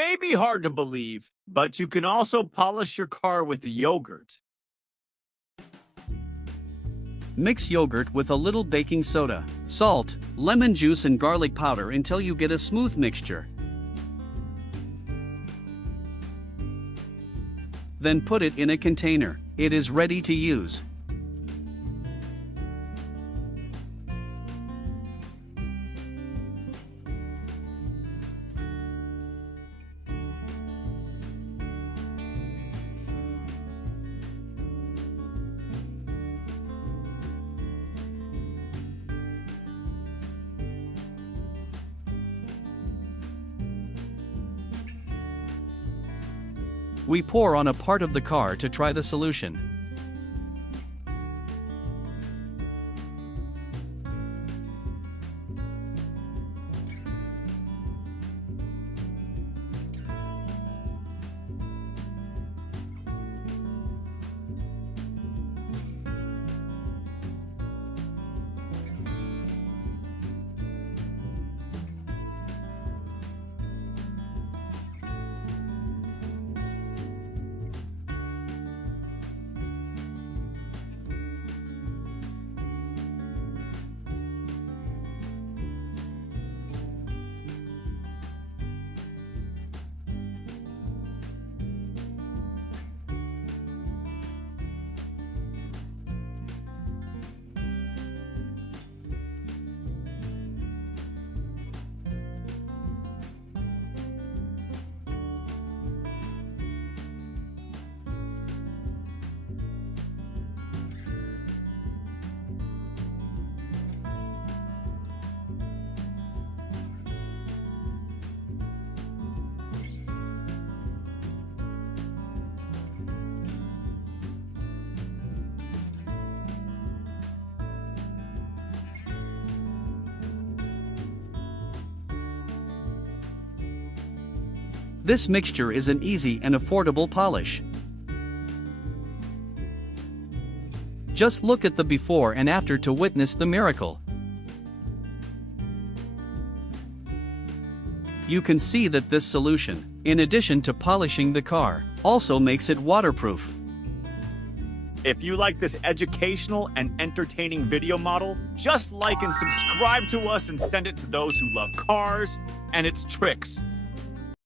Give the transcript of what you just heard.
may be hard to believe, but you can also polish your car with yogurt. Mix yogurt with a little baking soda, salt, lemon juice and garlic powder until you get a smooth mixture. Then put it in a container. It is ready to use. We pour on a part of the car to try the solution. This mixture is an easy and affordable polish. Just look at the before and after to witness the miracle. You can see that this solution, in addition to polishing the car, also makes it waterproof. If you like this educational and entertaining video model, just like and subscribe to us and send it to those who love cars and its tricks.